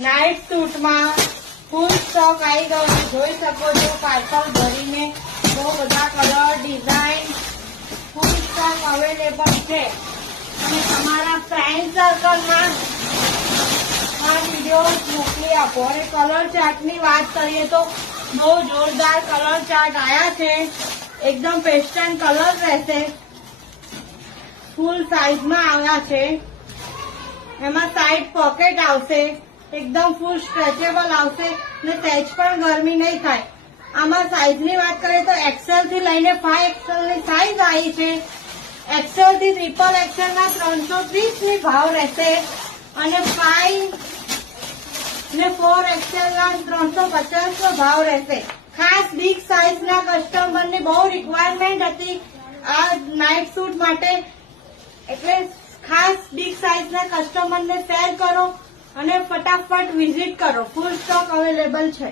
Night સૂટમાં ફૂલ stock આવી ગયો છે. જોઈ શકો છો પાર્સલ ભરીને બહુ બધા કલર ડિઝાઇન ફૂલ સ્ટોક અવેલેબલ છે. અને તમારા ફ્રેન્ડ સર્કલમાં આ વિડીયો મોકલી આપો. અને કલર ચાર્ટની વાત કરીએ તો બહુ જોરદાર કલર ચાર્ટ આયા છે. એકદમ પેસ્ટન કલર રહેશે. ફૂલ સાઈઝમાં આવ્યા છે. એમાં સાઈડ પોકેટ આવશે. એકદમ ફૂલ સ્ટ્રેચેબલ આવશે ને સહેજ પણ ગરમી નહીં થાય. આમાં સાઈઝની વાત કરીએ તો એક્સેલ થી લઈને 5XL ની સાઈઝ આવી છે. એક્સેલ થી ટ્રિપલ એક્સેલ ના 330 ની ભાવ રહેશે અને 5 ને 4XL ના 350 નો ભાવ રહેશે. ખાસ બિગ સાઈઝ ના કસ્ટમર ની બહુ રિક્વાયરમેન્ટ હતી આ નાઇટ સૂટ માટે, એટલે ખાસ બિગ સાઈઝ ના કસ્ટમર ને શેર કરો અને ફટાફટ વિઝિટ કરો. ફૂલ સ્ટોક અવેલેબલ છે.